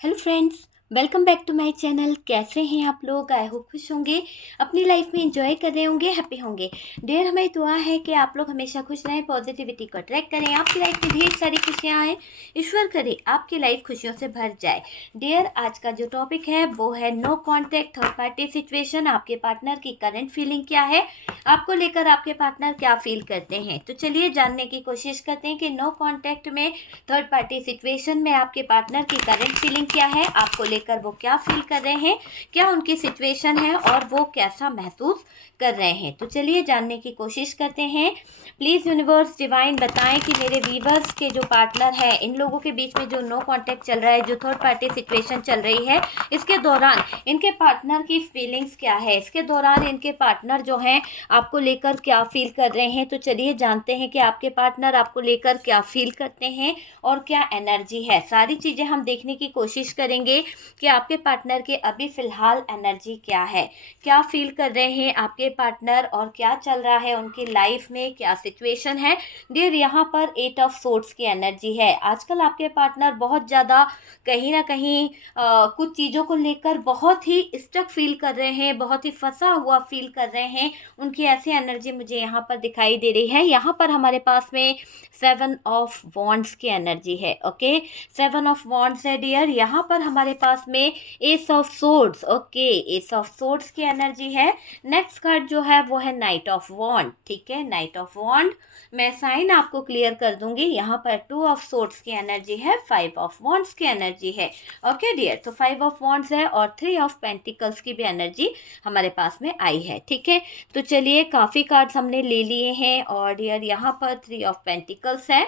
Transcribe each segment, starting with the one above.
Hello friends, welcome back to my channel. कैसे हैं आप लोग? आई होप खुश होंगे, अपनी लाइफ में एंजॉय कर रहे होंगे, हैप्पी होंगे। डियर, हमारी दुआ है कि आप लोग हमेशा खुश रहें, पॉजिटिविटी को अट्रैक्ट करें, आपकी लाइफ में ढेर सारी खुशियां आएँ। ईश्वर करे आपकी लाइफ खुशियों से भर जाए। डियर, आज का जो टॉपिक है वो है no contact third party situation. आपके पार्टनर की करंट फीलिंग क्या है, आपको लेकर आपके पार्टनर क्या फील करते हैं। तो चलिए जानने की कोशिश करते हैं कि नो कॉन्टैक्ट में थर्ड पार्टी सिचुएशन में आपके पार्टनर की करंट फीलिंग क्या है, आपको लेकर वो क्या फील कर रहे हैं, क्या उनकी सिचुएशन है और वो कैसा महसूस कर रहे हैं। तो चलिए जानने की कोशिश करते हैं। प्लीज़ यूनिवर्स डिवाइन बताएं कि मेरे वीवर्स के जो पार्टनर है, इन लोगों के बीच में जो नो कॉन्टैक्ट चल रहा है, जो थर्ड पार्टी सिचुएशन चल रही है, इसके दौरान इनके पार्टनर की फीलिंग्स क्या है, इसके दौरान इनके पार्टनर जो हैं आपको लेकर क्या फील कर रहे हैं। तो चलिए जानते हैं कि आपके पार्टनर आपको लेकर क्या फील करते हैं और क्या एनर्जी है। सारी चीज़ें हम देखने की कोशिश करेंगे कि आपके पार्टनर के अभी फ़िलहाल एनर्जी क्या है, क्या फील कर रहे हैं आपके पार्टनर और क्या चल रहा है उनकी लाइफ में, क्या सिचुएशन है। डियर, यहाँ पर 8 ऑफ सोर्ड्स की एनर्जी है। आजकल आपके पार्टनर बहुत ज़्यादा कहीं ना कहीं कुछ चीज़ों को लेकर बहुत ही स्टक फील कर रहे हैं, बहुत ही फंसा हुआ फील कर रहे हैं। उनकी ऐसी एनर्जी मुझे यहाँ पर दिखाई दे रही है। यहाँ पर हमारे पास में 7 ऑफ वॉन्ड्स की एनर्जी है। ओके, 7 ऑफ वॉन्ड्स है डियर। यहाँ पर हमारे पास में S of swords. Okay, S of swords की एनर्जी है। नेक्स्ट कार्ड जो है वो है नाइट ऑफ वॉन्ड। ठीक है, नाइट ऑफ वॉन्ड मैं साइन आपको क्लियर कर दूंगी। यहाँ पर 2 ऑफ सोर्ड्स की एनर्जी है, 5 ऑफ वॉन्ड्स की एनर्जी है। ओके डियर, तो 5 ऑफ वॉन्ड्स है और 3 ऑफ पेंटिकल्स की भी एनर्जी हमारे पास में आई है। ठीक है, तो चलिए काफ़ी कार्ड्स हमने ले लिए हैं और डियर यहाँ पर 3 ऑफ पेंटिकल्स है।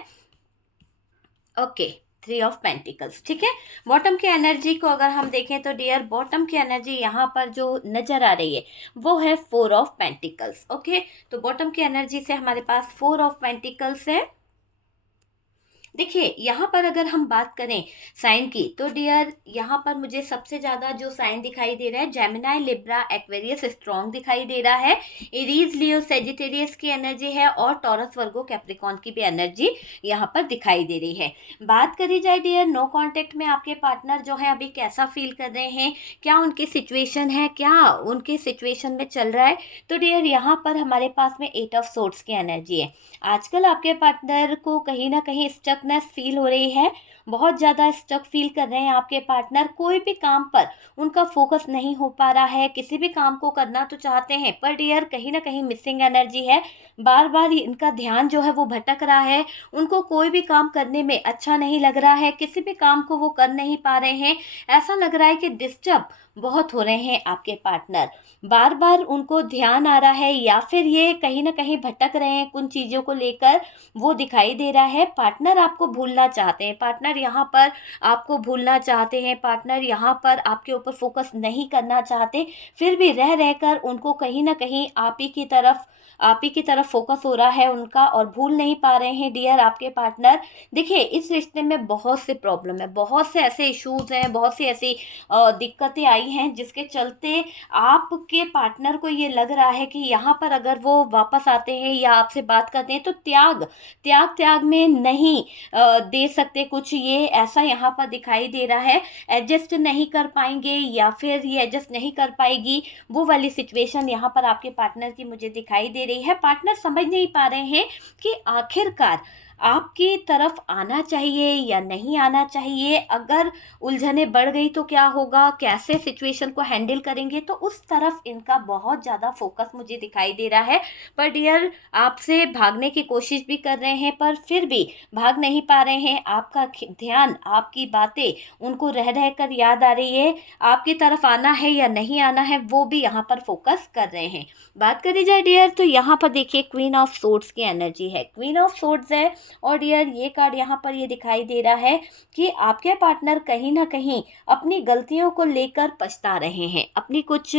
Okay, 3 of pentacles. ठीक है, बॉटम की एनर्जी को अगर हम देखें तो डियर, बॉटम की एनर्जी यहाँ पर जो नज़र आ रही है वो है 4 ऑफ पेंटिकल्स। ओके, तो बॉटम की एनर्जी से हमारे पास 4 ऑफ पेंटिकल्स है। देखिए यहाँ पर अगर हम बात करें साइन की तो डियर, यहाँ पर मुझे सबसे ज़्यादा जो साइन दिखाई दे रहा है, जेमिनाई, लिब्रा, एक्वेरियस स्ट्रॉन्ग दिखाई दे रहा है। एरीज, लियो, सेजिटेरियस की एनर्जी है और टॉरस, वर्गो, कैप्रिकॉन की भी एनर्जी यहाँ पर दिखाई दे रही है। बात करी जाए डियर, नो कॉन्टेक्ट में आपके पार्टनर जो है अभी कैसा फील कर रहे हैं, क्या उनकी सिचुएशन है, क्या उनकी सिचुएशन में चल रहा है। तो डियर यहाँ पर हमारे पास में 8 ऑफ सोर्ड्स की एनर्जी है। आजकल आपके पार्टनर को कहीं ना कहीं स्टकनेस फील हो रही है, बहुत ज़्यादा स्टक फील कर रहे हैं आपके पार्टनर। कोई भी काम पर उनका फोकस नहीं हो पा रहा है, किसी भी काम को करना तो चाहते हैं पर डियर कहीं ना कहीं मिसिंग एनर्जी है। बार बार इनका ध्यान जो है वो भटक रहा है, उनको कोई भी काम करने में अच्छा नहीं लग रहा है, किसी भी काम को वो कर नहीं पा रहे हैं। ऐसा लग रहा है कि डिस्टर्ब बहुत हो रहे हैं आपके पार्टनर, बार बार उनको ध्यान आ रहा है या फिर ये कहीं ना कहीं भटक रहे हैं कुछ चीज़ों को लेकर, वो दिखाई दे रहा है। पार्टनर आपको भूलना चाहते हैं, पार्टनर यहाँ पर आपको भूलना चाहते हैं, पार्टनर यहाँ पर आपके ऊपर फोकस नहीं करना चाहते, फिर भी रह रहकर उनको कहीं ना कहीं आप ही की तरफ फोकस हो रहा है उनका और भूल नहीं पा रहे हैं डियर आपके पार्टनर। देखिए इस रिश्ते में बहुत से प्रॉब्लम है, बहुत से ऐसे इश्यूज हैं, बहुत सी ऐसी दिक्कतें आई हैं जिसके चलते आपके पार्टनर को ये लग रहा है कि यहाँ पर अगर वो वापस आते हैं या आपसे बात करते हैं तो त्याग त्याग त्याग में नहीं दे सकते कुछ, ये ऐसा यहाँ पर दिखाई दे रहा है। एडजस्ट नहीं कर पाएंगे या फिर ये एडजस्ट नहीं कर पाएगी, वो वाली सिचुएशन यहाँ पर आपके पार्टनर की मुझे दिखाई दे रही है। पार्टनर समझ नहीं पा रहे हैं कि आखिरकार आपकी तरफ आना चाहिए या नहीं आना चाहिए, अगर उलझने बढ़ गई तो क्या होगा, कैसे सिचुएशन को हैंडल करेंगे, तो उस तरफ इनका बहुत ज़्यादा फोकस मुझे दिखाई दे रहा है। पर डियर आपसे भागने की कोशिश भी कर रहे हैं पर फिर भी भाग नहीं पा रहे हैं। आपका ध्यान, आपकी बातें उनको रह रह कर याद आ रही है, आपकी तरफ आना है या नहीं आना है वो भी यहाँ पर फोकस कर रहे हैं। बात करी जाए डियर तो यहाँ पर देखिए क्वीन ऑफ सोर्ड्स की एनर्जी है, क्वीन ऑफ सोर्ड्स है और डियर ये कार्ड यहाँ पर ये दिखाई दे रहा है कि आपके पार्टनर कहीं ना कहीं अपनी गलतियों को लेकर पछता रहे हैं, अपनी कुछ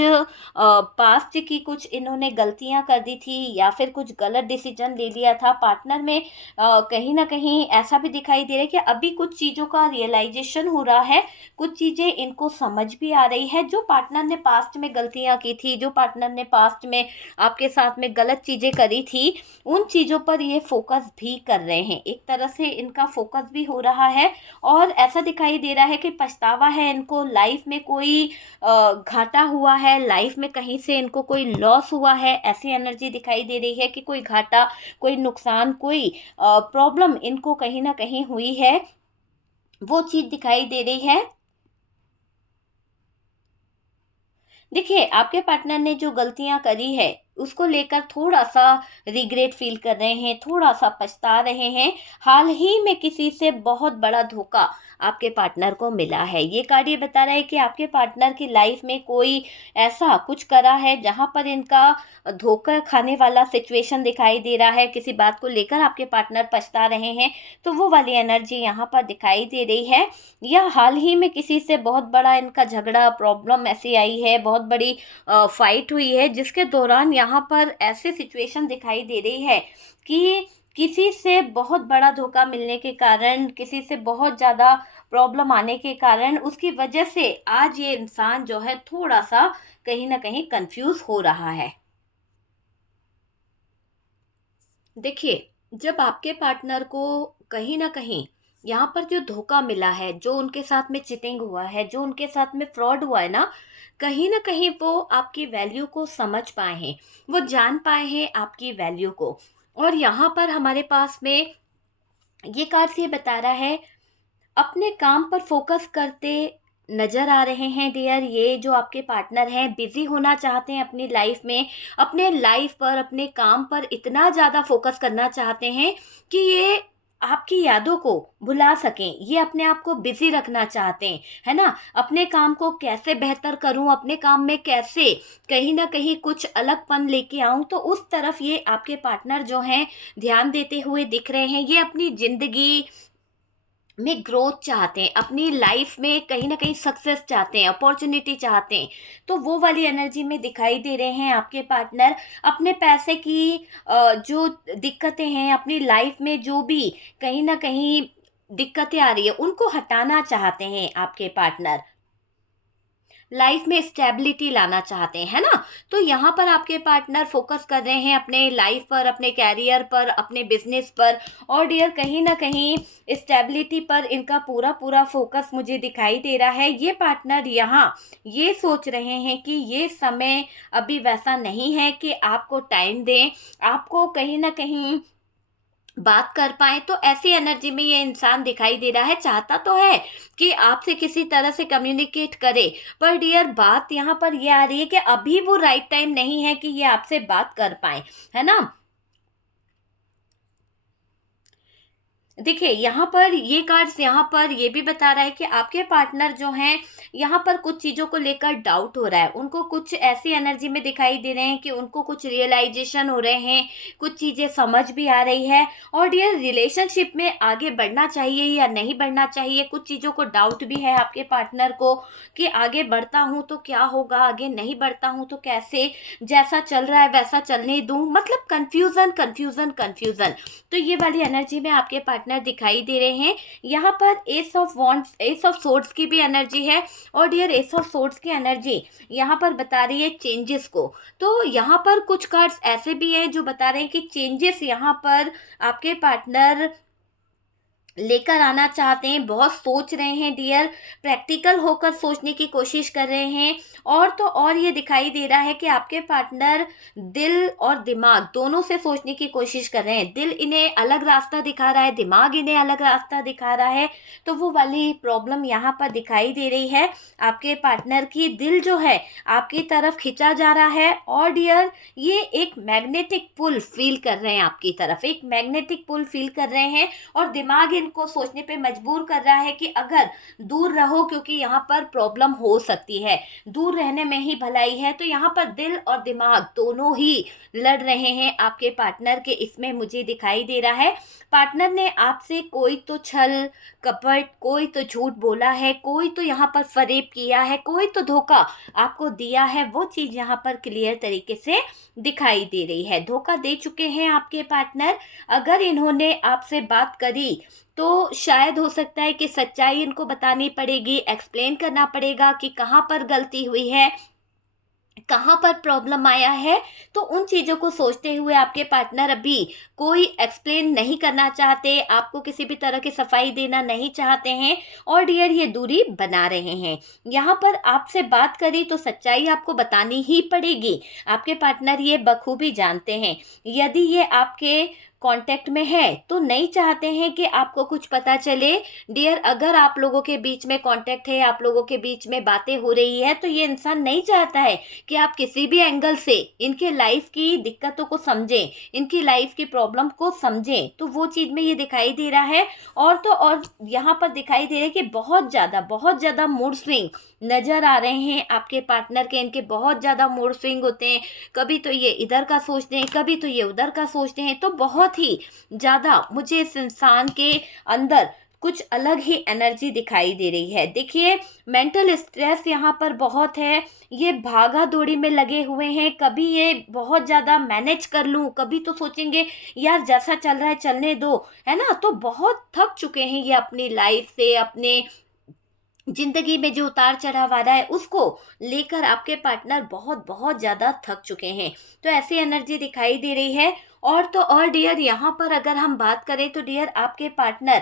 पास्ट की कुछ इन्होंने गलतियां कर दी थी या फिर कुछ गलत डिसीजन ले लिया था पार्टनर में। कहीं ना कहीं ऐसा भी दिखाई दे रहा है कि अभी कुछ चीज़ों का रियलाइजेशन हो रहा है, कुछ चीज़ें इनको समझ भी आ रही है। जो पार्टनर ने पास्ट में गलतियां की थी, जो पार्टनर ने पास्ट में आपके साथ में गलत चीज़ें करी थी, उन चीज़ों पर ये फोकस भी कर रहे रहे हैं, एक तरह से इनका फोकस भी हो रहा है और ऐसा दिखाई दे रहा है कि पछतावा है इनको, लाइफ में कोई घाटा हुआ है, लाइफ में कहीं से इनको कोई लॉस हुआ है, ऐसी एनर्जी दिखाई दे रही है कि कोई घाटा, कोई नुकसान, कोई प्रॉब्लम इनको कहीं ना कहीं हुई है, वो चीज़ दिखाई दे रही है। देखिए, आपके पार्टनर ने जो गलतियां करी है उसको लेकर थोड़ा सा रिग्रेट फील कर रहे हैं, थोड़ा सा पछता रहे हैं। हाल ही में किसी से बहुत बड़ा धोखा आपके पार्टनर को मिला है। ये कार्ड ये बता रहा है कि आपके पार्टनर की लाइफ में कोई ऐसा कुछ करा है जहां पर इनका धोखा खाने वाला सिचुएशन दिखाई दे रहा है, किसी बात को लेकर आपके पार्टनर पछता रहे हैं, तो वो वाली एनर्जी यहाँ पर दिखाई दे रही है। या हाल ही में किसी से बहुत बड़ा इनका झगड़ा, प्रॉब्लम ऐसी आई है, बहुत बड़ी फाइट हुई है, जिसके दौरान यहाँ पर ऐसे सिचुएशन दिखाई दे रही है कि किसी से बहुत बड़ा धोखा मिलने के कारण, किसी से बहुत ज़्यादा प्रॉब्लम आने के कारण, उसकी वजह से आज ये इंसान जो है थोड़ा सा कहीं ना कहीं कंफ्यूज हो रहा है। देखिए, जब आपके पार्टनर को कहीं ना कहीं यहाँ पर जो धोखा मिला है, जो उनके साथ में चिटिंग हुआ है, जो उनके साथ में फ्रॉड हुआ है ना कहीं वो आपकी वैल्यू को समझ पाए हैं, वो जान पाए हैं आपकी वैल्यू को। और यहाँ पर हमारे पास में ये कार्ड से बता रहा है, अपने काम पर फोकस करते नजर आ रहे हैं डियर। ये जो आपके पार्टनर हैं बिजी होना चाहते हैं अपनी लाइफ में, अपने लाइफ पर, अपने काम पर इतना ज़्यादा फोकस करना चाहते हैं कि ये आपकी यादों को भुला सकें, ये अपने आप को बिजी रखना चाहते हैं, है ना। अपने काम को कैसे बेहतर करूं, अपने काम में कैसे कहीं ना कहीं कुछ अलगपन लेके आऊं, तो उस तरफ ये आपके पार्टनर जो हैं ध्यान देते हुए दिख रहे हैं। ये अपनी जिंदगी में ग्रोथ चाहते हैं, अपनी लाइफ में कहीं ना कहीं सक्सेस चाहते हैं, अपॉर्चुनिटी चाहते हैं, तो वो वाली एनर्जी में दिखाई दे रहे हैं आपके पार्टनर। अपने पैसे की जो दिक्कतें हैं, अपनी लाइफ में जो भी कहीं ना कहीं दिक्कतें आ रही है, उनको हटाना चाहते हैं आपके पार्टनर। लाइफ में स्टेबिलिटी लाना चाहते हैं, है ना। तो यहाँ पर आपके पार्टनर फोकस कर रहे हैं अपने लाइफ पर, अपने कैरियर पर, अपने बिजनेस पर, और डियर कहीं ना कहीं स्टेबिलिटी पर इनका पूरा पूरा फोकस मुझे दिखाई दे रहा है। ये पार्टनर यहाँ ये सोच रहे हैं कि ये समय अभी वैसा नहीं है कि आपको टाइम दें, आपको कहीं ना कहीं बात कर पाए। तो ऐसी एनर्जी में ये इंसान दिखाई दे रहा है, चाहता तो है कि आपसे किसी तरह से कम्युनिकेट करे, पर डियर बात यहाँ पर ये आ रही है कि अभी वो राइट टाइम नहीं है कि ये आपसे बात कर पाए, है ना। देखिए, यहाँ पर ये कार्ड्स यहाँ पर ये भी बता रहा है कि आपके पार्टनर जो हैं यहाँ पर कुछ चीज़ों को लेकर डाउट हो रहा है, उनको कुछ ऐसी एनर्जी में दिखाई दे रहे हैं कि उनको कुछ रियलाइजेशन हो रहे हैं, कुछ चीज़ें समझ भी आ रही है। और डियर रिलेशनशिप में आगे बढ़ना चाहिए या नहीं बढ़ना चाहिए, कुछ चीज़ों को डाउट भी है आपके पार्टनर को कि आगे बढ़ता हूँ तो क्या होगा, आगे नहीं बढ़ता हूँ तो कैसे, जैसा चल रहा है वैसा चलने दूँ, मतलब कन्फ्यूज़न कन्फ्यूज़न कन्फ्यूज़न। तो ये वाली एनर्जी में आपके पार्टनर दिखाई दे रहे हैं। यहाँ पर S of wands, S of swords की भी एनर्जी है, और डियर एस ऑफ सोर्ड्स की एनर्जी यहाँ पर बता रही है चेंजेस को। तो यहाँ पर कुछ कार्ड्स ऐसे भी हैं जो बता रहे हैं कि चेंजेस यहाँ पर आपके पार्टनर लेकर आना चाहते हैं, बहुत सोच रहे हैं डियर, प्रैक्टिकल होकर सोचने की कोशिश कर रहे हैं। और तो और ये दिखाई दे रहा है कि आपके पार्टनर दिल और दिमाग दोनों से सोचने की कोशिश कर रहे हैं। दिल इन्हें अलग रास्ता दिखा रहा है, दिमाग इन्हें अलग रास्ता दिखा रहा है, तो वो वाली प्रॉब्लम यहाँ पर दिखाई दे रही है। आपके पार्टनर की दिल जो है आपकी तरफ खिंचा जा रहा है, और डियर ये एक मैग्नेटिक पुल फील कर रहे हैं आपकी तरफ, एक मैग्नेटिक पुल फील कर रहे हैं, और दिमाग इनको सोचने पे मजबूर कर रहा है कि अगर दूर रहो, क्योंकि यहाँ पर प्रॉब्लम हो सकती है, दूर रहने में ही भलाई है। तो यहाँ पर दिल और दिमाग दोनों ही लड़ रहे हैं आपके पार्टनर के, इसमें मुझे दिखाई दे रहा है। पार्टनर ने आपसे कोई तो छल कपट, कोई तो झूठ बोला है, कोई तो यहाँ पर फरेब किया है, कोई तो धोखा आपको दिया है, वो चीज़ यहाँ पर क्लियर तरीके से दिखाई दे रही है। धोखा दे चुके हैं आपके पार्टनर। अगर इन्होंने आपसे बात करी तो शायद हो सकता है कि सच्चाई इनको बतानी पड़ेगी, एक्सप्लेन करना पड़ेगा कि कहाँ पर गलती हुई है, कहाँ पर प्रॉब्लम आया है, तो उन चीज़ों को सोचते हुए आपके पार्टनर अभी कोई एक्सप्लेन नहीं करना चाहते, आपको किसी भी तरह की सफाई देना नहीं चाहते हैं और डियर ये दूरी बना रहे हैं। यहाँ पर आपसे बात करी तो सच्चाई आपको बतानी ही पड़ेगी। आपके पार्टनर ये बखूबी जानते हैं। यदि ये आपके कांटेक्ट में है तो नहीं चाहते हैं कि आपको कुछ पता चले। डियर अगर आप लोगों के बीच में कांटेक्ट है, आप लोगों के बीच में बातें हो रही है, तो ये इंसान नहीं चाहता है कि आप किसी भी एंगल से इनके लाइफ की दिक्कतों को समझें, इनकी लाइफ की प्रॉब्लम को समझें। तो वो चीज़ में ये दिखाई दे रहा है। और तो और यहाँ पर दिखाई दे रहा है कि बहुत ज़्यादा मूड स्विंग नज़र आ रहे हैं आपके पार्टनर के। इनके बहुत ज़्यादा मूड स्विंग होते हैं, कभी तो ये इधर का सोचते हैं, कभी तो ये उधर का सोचते हैं। तो बहुत ही ज़्यादा मुझे इस इंसान के अंदर कुछ अलग ही एनर्जी दिखाई दे रही है। देखिए मेंटल स्ट्रेस यहाँ पर बहुत है। ये भागा दौड़ी में लगे हुए हैं। कभी ये बहुत ज़्यादा मैनेज कर लूँ, कभी तो सोचेंगे यार जैसा चल रहा है चलने दो, है ना। तो बहुत थक चुके हैं ये अपनी लाइफ से, अपने जिंदगी में जो उतार चढ़ाव आ रहा है उसको लेकर आपके पार्टनर बहुत बहुत ज़्यादा थक चुके हैं। तो ऐसी एनर्जी दिखाई दे रही है। और तो और डियर यहाँ पर अगर हम बात करें तो डियर आपके पार्टनर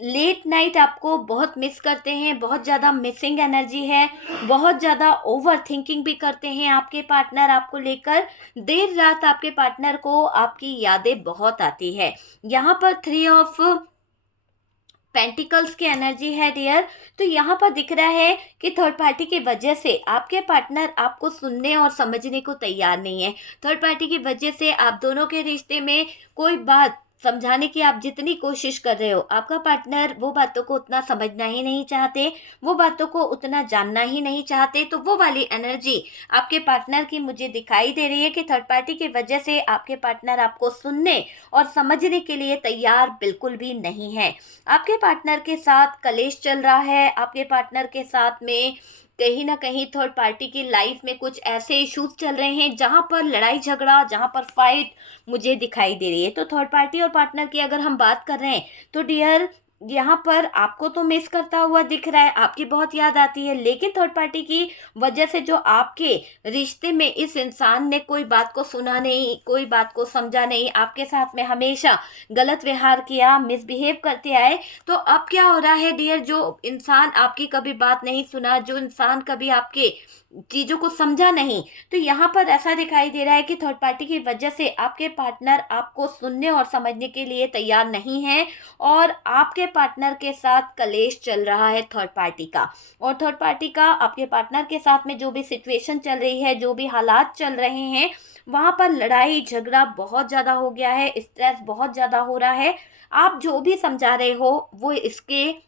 लेट नाइट आपको बहुत मिस करते हैं, बहुत ज़्यादा मिसिंग एनर्जी है, बहुत ज़्यादा ओवर थिंकिंग भी करते हैं आपके पार्टनर आपको लेकर। देर रात आपके पार्टनर को आपकी यादें बहुत आती है। यहाँ पर 3 ऑफ पेंटिकल्स की एनर्जी है डियर। तो यहाँ पर दिख रहा है कि थर्ड पार्टी की वजह से आपके पार्टनर आपको सुनने और समझने को तैयार नहीं है। थर्ड पार्टी की वजह से आप दोनों के रिश्ते में कोई बात समझाने की आप जितनी कोशिश कर रहे हो, आपका पार्टनर वो बातों को उतना समझना ही नहीं चाहते, वो बातों को उतना जानना ही नहीं चाहते। तो वो वाली एनर्जी आपके पार्टनर की मुझे दिखाई दे रही है कि थर्ड पार्टी की वजह से आपके पार्टनर आपको सुनने और समझने के लिए तैयार बिल्कुल भी नहीं है। आपके पार्टनर के साथ कलेश चल रहा है। आपके पार्टनर के साथ में कहीं ना कहीं थर्ड पार्टी की लाइफ में कुछ ऐसे इश्यूज चल रहे हैं जहां पर लड़ाई झगड़ा, जहां पर फाइट मुझे दिखाई दे रही है। तो थर्ड पार्टी और पार्टनर की अगर हम बात कर रहे हैं तो डियर यहाँ पर आपको तो मिस करता हुआ दिख रहा है, आपकी बहुत याद आती है, लेकिन थर्ड पार्टी की वजह से जो आपके रिश्ते में इस इंसान ने कोई बात को सुना नहीं, कोई बात को समझा नहीं, आपके साथ में हमेशा गलत व्यवहार किया, मिसबिहेव करते आए। तो अब क्या हो रहा है डियर, जो इंसान आपकी कभी बात नहीं सुना, जो इंसान कभी आपके चीज़ों को समझा नहीं, तो यहाँ पर ऐसा दिखाई दे रहा है कि थर्ड पार्टी की वजह से आपके पार्टनर आपको सुनने और समझने के लिए तैयार नहीं है और आपके पार्टनर के साथ कलेश चल रहा है थर्ड पार्टी का। और थर्ड पार्टी का आपके पार्टनर के साथ में जो भी सिचुएशन चल रही है, जो भी हालात चल रहे हैं, वहाँ पर लड़ाई झगड़ा बहुत ज़्यादा हो गया है, स्ट्रेस बहुत ज़्यादा हो रहा है। आप जो भी समझा रहे हो वो इसके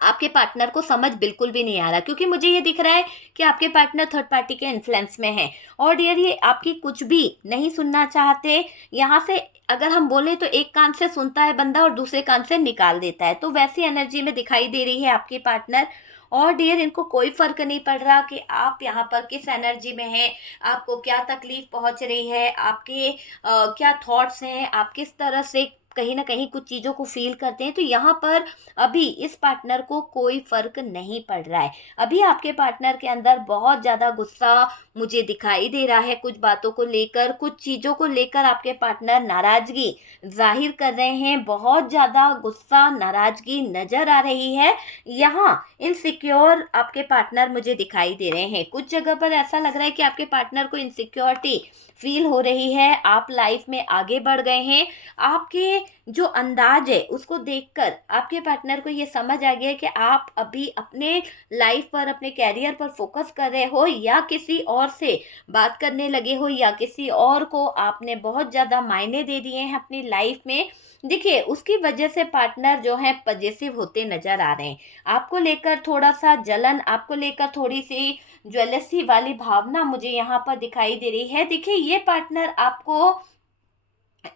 आपके पार्टनर को समझ बिल्कुल भी नहीं आ रहा, क्योंकि मुझे ये दिख रहा है कि आपके पार्टनर थर्ड पार्टी के इन्फ्लुएंस में है और डियर ये आपकी कुछ भी नहीं सुनना चाहते। यहाँ से अगर हम बोले तो एक कान से सुनता है बंदा और दूसरे कान से निकाल देता है। तो वैसी एनर्जी में दिखाई दे रही है आपके पार्टनर। और डियर इनको कोई फर्क नहीं पड़ रहा कि आप यहाँ पर किस एनर्जी में हैं, आपको क्या तकलीफ पहुँच रही है, आपके क्या थॉट्स हैं, आप किस तरह से कहीं ना कहीं कुछ चीज़ों को फील करते हैं। तो यहाँ पर अभी इस पार्टनर को कोई फर्क नहीं पड़ रहा है। अभी आपके पार्टनर के अंदर बहुत ज़्यादा गुस्सा मुझे दिखाई दे रहा है, कुछ बातों को लेकर, कुछ चीज़ों को लेकर आपके पार्टनर नाराज़गी जाहिर कर रहे हैं। बहुत ज़्यादा गुस्सा, नाराज़गी नज़र आ रही है। यहाँ इनसिक्योर आपके पार्टनर मुझे दिखाई दे रहे हैं। कुछ जगह पर ऐसा लग रहा है कि आपके पार्टनर को इनसिक्योरिटी फील हो रही है। आप लाइफ में आगे बढ़ गए हैं। आपके जो अंदाज है उसको देखकर आपके पार्टनर को ये समझ आ गया है कि आप अभी अपने लाइफ पर, अपने कैरियर पर फोकस कर रहे हो या किसी और से बात करने लगे हो या किसी और को आपने बहुत ज़्यादा मायने दे दिए हैं अपनी लाइफ में। देखिए उसकी वजह से पार्टनर जो है पजेसिव होते नजर आ रहे हैं। आपको लेकर थोड़ा सा जलन, आपको लेकर थोड़ी सी ज्वेलसी वाली भावना मुझे यहाँ पर दिखाई दे रही है। देखिए ये पार्टनर आपको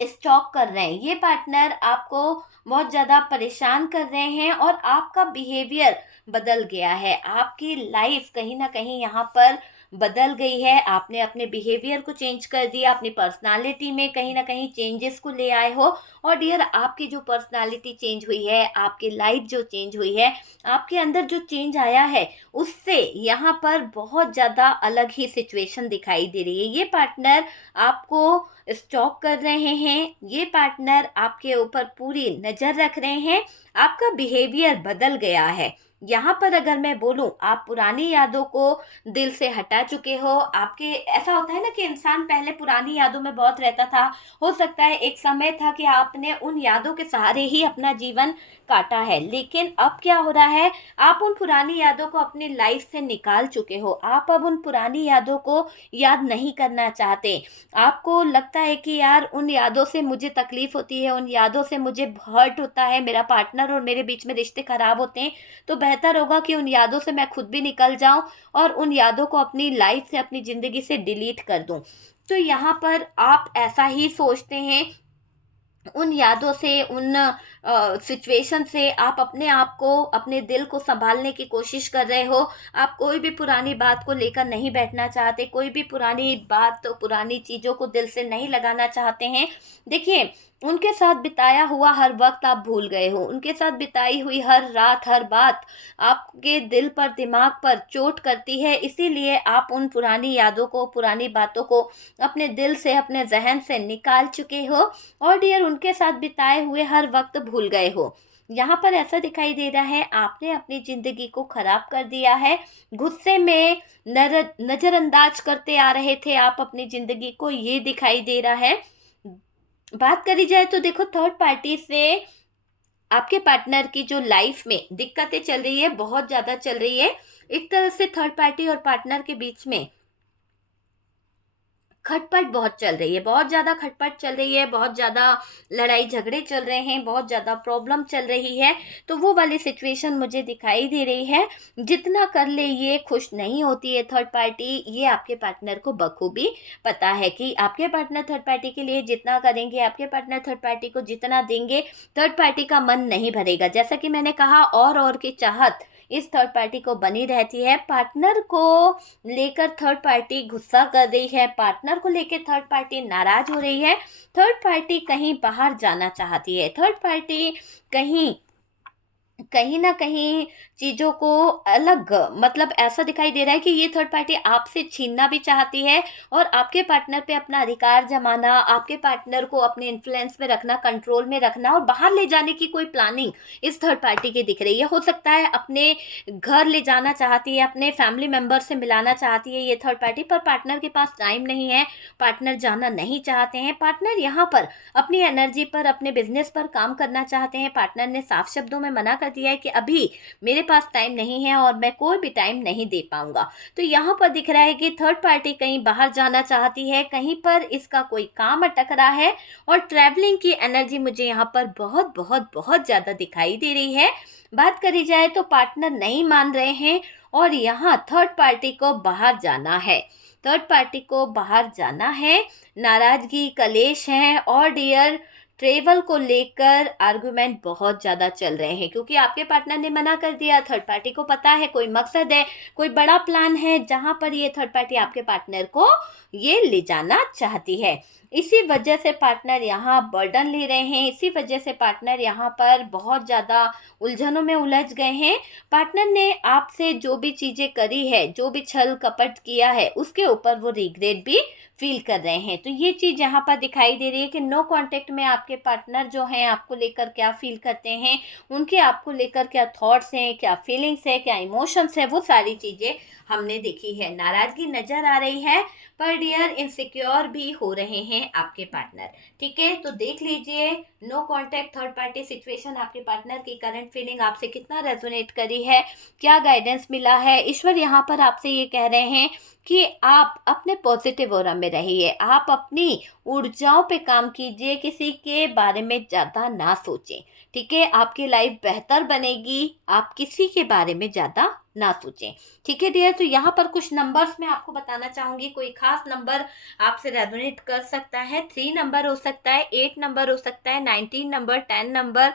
स्टॉक कर रहे हैं, ये पार्टनर आपको बहुत ज़्यादा परेशान कर रहे हैं और आपका बिहेवियर बदल गया है। आपकी लाइफ कहीं ना कहीं यहाँ पर बदल गई है, आपने अपने बिहेवियर को चेंज कर दिया, अपनी पर्सनालिटी में कहीं ना कहीं चेंजेस को ले आए हो। और डियर, आपकी जो पर्सनालिटी चेंज हुई है, आपकी लाइफ जो चेंज हुई है, आपके अंदर जो चेंज आया है, उससे यहाँ पर बहुत ज़्यादा अलग ही सिचुएशन दिखाई दे रही है। ये पार्टनर आपको स्टॉक कर रहे हैं, ये पार्टनर आपके ऊपर पूरी नज़र रख रहे हैं, आपका बिहेवियर बदल गया है। यहाँ पर अगर मैं बोलूँ, आप पुरानी यादों को दिल से हटा चुके हो। आपके ऐसा होता है ना कि इंसान पहले पुरानी यादों में बहुत रहता था। हो सकता है एक समय था कि आपने उन यादों के सहारे ही अपना जीवन काटा है, लेकिन अब क्या हो रहा है, आप उन पुरानी यादों को अपनी लाइफ से निकाल चुके हो। आप अब उन पुरानी यादों को याद नहीं करना चाहते। आपको लगता है कि यार उन यादों से मुझे तकलीफ होती है, उन यादों से मुझे हर्ट होता है, मेरा पार्टनर और मेरे बीच में रिश्ते खराब होते हैं, तो बेहतर होगा कि उन यादों से मैं खुद भी निकल जाऊं और उन यादों को अपनी लाइफ से, अपनी ज़िंदगी से डिलीट कर दूं। तो यहाँ पर आप ऐसा ही सोचते हैं, उन यादों से, उन सिचुएशन से आप अपने आप को, अपने दिल को संभालने की कोशिश कर रहे हो। आप कोई भी पुरानी बात को लेकर नहीं बैठना चाहते, कोई भी पुरानी बात, पुरानी चीज़ों को दिल से नहीं लगाना चाहते हैं। देखिए, उनके साथ बिताया हुआ हर वक्त आप भूल गए हो, उनके साथ बिताई हुई हर रात, हर बात आपके दिल पर, दिमाग पर चोट करती है। इसीलिए आप उन पुरानी यादों को, पुरानी बातों को अपने दिल से, अपने जहन से निकाल चुके हो और डियर, उनके साथ बिताए हुए हर वक्त भूल गए हो। यहाँ पर ऐसा दिखाई दे रहा है, आपने अपनी ज़िंदगी को खराब कर दिया है। गुस्से में नज़रअंदाज करते आ रहे थे आप अपनी ज़िंदगी को, ये दिखाई दे रहा है। बात करी जाए तो देखो, थर्ड पार्टी से आपके पार्टनर की जो लाइफ में दिक्कतें चल रही है, बहुत ज़्यादा चल रही है। एक तरह से थर्ड पार्टी और पार्टनर के बीच में खटपट बहुत चल रही है, बहुत ज़्यादा खटपट चल रही है, बहुत ज़्यादा लड़ाई झगड़े चल रहे हैं, बहुत ज़्यादा प्रॉब्लम चल रही है। तो वो वाली सिचुएशन मुझे दिखाई दे रही है। जितना कर ले ये खुश नहीं होती है थर्ड पार्टी, ये आपके पार्टनर को बखूबी पता है कि आपके पार्टनर थर्ड पार्टी के लिए जितना करेंगे, आपके पार्टनर थर्ड पार्टी को जितना देंगे, थर्ड पार्टी का मन नहीं भरेगा। जैसा कि मैंने कहा, और की चाहत इस थर्ड पार्टी को बनी रहती है। पार्टनर को लेकर थर्ड पार्टी गुस्सा कर रही है, पार्टनर को लेकर थर्ड पार्टी नाराज हो रही है, थर्ड पार्टी कहीं बाहर जाना चाहती है, थर्ड पार्टी कहीं कहीं ना कहीं चीज़ों को अलग, मतलब ऐसा दिखाई दे रहा है कि ये थर्ड पार्टी आपसे छीनना भी चाहती है और आपके पार्टनर पे अपना अधिकार जमाना, आपके पार्टनर को अपने इन्फ्लुएंस में रखना, कंट्रोल में रखना और बाहर ले जाने की कोई प्लानिंग इस थर्ड पार्टी की दिख रही है। हो सकता है अपने घर ले जाना चाहती है, अपने फैमिली मेम्बर से मिलाना चाहती है ये थर्ड पार्टी, पर पार्टनर के पास टाइम नहीं है, पार्टनर जाना नहीं चाहते हैं। पार्टनर यहाँ पर अपनी एनर्जी पर, अपने बिजनेस पर काम करना चाहते हैं। पार्टनर ने साफ शब्दों में मना कर दिया है कि अभी मेरे पास टाइम नहीं है और मैं कोई भी टाइम नहीं दे पाऊंगा। तो यहाँ पर दिख रहा है कि थर्ड पार्टी कहीं बाहर जाना चाहती है, कहीं पर इसका कोई काम अटक रहा है और ट्रैवलिंग की एनर्जी मुझे यहाँ पर बहुत बहुत बहुत ज़्यादा दिखाई दे रही है। बात करी जाए तो पार्टनर नहीं मान रहे हैं और यहाँ थर्ड पार्टी को बाहर जाना है, थर्ड पार्टी को बाहर जाना है। नाराजगी, कलेश है और डियर, ट्रेवल को लेकर आर्गुमेंट बहुत ज़्यादा चल रहे हैं, क्योंकि आपके पार्टनर ने मना कर दिया। थर्ड पार्टी को पता है कोई मकसद है, कोई बड़ा प्लान है जहाँ पर ये थर्ड पार्टी आपके पार्टनर को ये ले जाना चाहती है। इसी वजह से पार्टनर यहाँ बर्डन ले रहे हैं, इसी वजह से पार्टनर यहाँ पर बहुत ज़्यादा उलझनों में उलझ गए हैं। पार्टनर ने आपसे जो भी चीज़ें करी है, जो भी छल कपट किया है, उसके ऊपर वो रिग्रेट भी फील कर रहे हैं। तो ये चीज़ यहाँ पर दिखाई दे रही है कि नो कांटेक्ट में आपके पार्टनर जो हैं आपको लेकर क्या फील करते हैं, उनके आपको लेकर क्या थॉट्स हैं, क्या फीलिंग्स है, क्या इमोशंस है, वो सारी चीज़ें हमने देखी है। नाराज़गी नज़र आ रही है, पर डियर इनसिक्योर भी हो रहे हैं आपके पार्टनर। ठीक है, तो देख लीजिए, no contact third party situation आपके पार्टनर की करंट फीलिंग आपसे कितना रेजोनेट करी है, क्या गाइडेंस मिला है। ईश्वर यहाँ पर आपसे ये कह रहे हैं कि आप अपने पॉजिटिव ऑरा में रहिए, आप अपनी ऊर्जाओं पे काम कीजिए, किसी के बारे में ज़्यादा ना सोचें। ठीक है, आपकी लाइफ बेहतर बनेगी, आप किसी के बारे में ज़्यादा ना सोचें। ठीक है डियर, तो यहाँ पर कुछ नंबर्स मैं आपको बताना चाहूँगी। कोई खास नंबर आपसे रेजोनेट कर सकता है। 3 नंबर हो सकता है, 8 नंबर हो सकता है, 19 नंबर, 10 नंबर,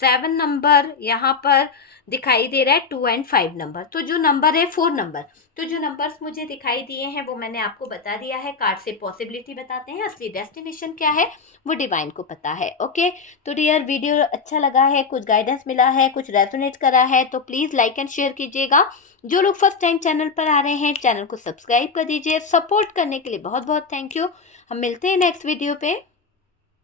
7 नंबर यहाँ पर दिखाई दे रहा है, 2 एंड 5 नंबर। तो जो नंबर है 4 नंबर, तो जो नंबर्स मुझे दिखाई दिए हैं वो मैंने आपको बता दिया है। कार्ड से पॉसिबिलिटी बताते हैं, असली डेस्टिनेशन क्या है वो डिवाइन को पता है। ओके, तो डियर वीडियो अच्छा लगा है, कुछ गाइडेंस मिला है, कुछ रेजोनेट करा है तो प्लीज़ लाइक एंड शेयर कीजिएगा। जो लोग फर्स्ट टाइम चैनल पर आ रहे हैं चैनल को सब्सक्राइब कर दीजिए। सपोर्ट करने के लिए बहुत बहुत थैंक यू। हम मिलते हैं नेक्स्ट वीडियो पे।